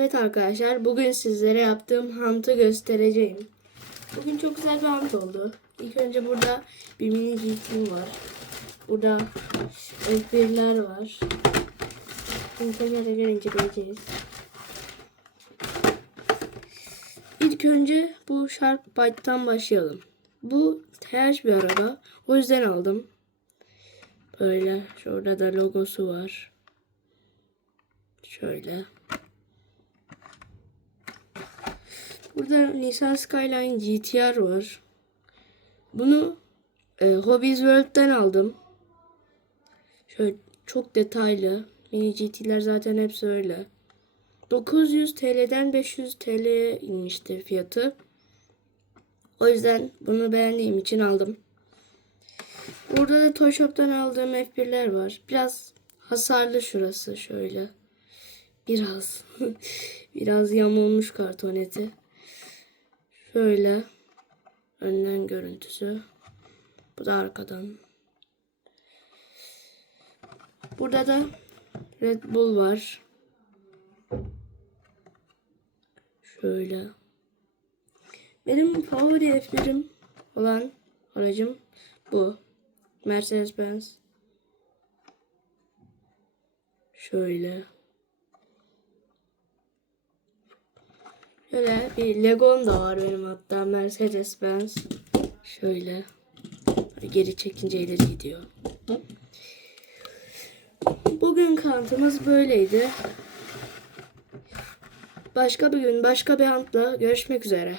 Evet arkadaşlar bugün sizlere yaptığım hantı göstereceğim. Bugün çok güzel bir hant oldu. İlk önce burada bir mini GT'm var. Burada F1'ler var. Şimdi teker teker inceleyeceğiz. İlk önce bu Sharp Byte'dan başlayalım. Bu TH bir araba. O yüzden aldım. Böyle şurada da logosu var. Şöyle. Burada Nissan Skyline GTR var. Bunu e, Hobbies World'den aldım. Şöyle çok detaylı. Mini GT'ler zaten hepsi öyle. 900 TL'den 500 TL'ye inmişti fiyatı. O yüzden bunu beğendiğim için aldım. Burada da Toy Shop'tan aldığım F1'ler var. Biraz hasarlı şurası şöyle. Biraz. Biraz yamulmuş kartoneti. Şöyle. Önden görüntüsü. Bu da arkadan. Burada da Red Bull var. Şöyle. Benim favori F1'im olan aracım bu. Mercedes-Benz. Şöyle. Şöyle bir Legom da var benim hatta Mercedes-Benz. Şöyle. Geri çekince ileri gidiyor. Bugün kantımız böyleydi. Başka bir gün başka bir antla görüşmek üzere.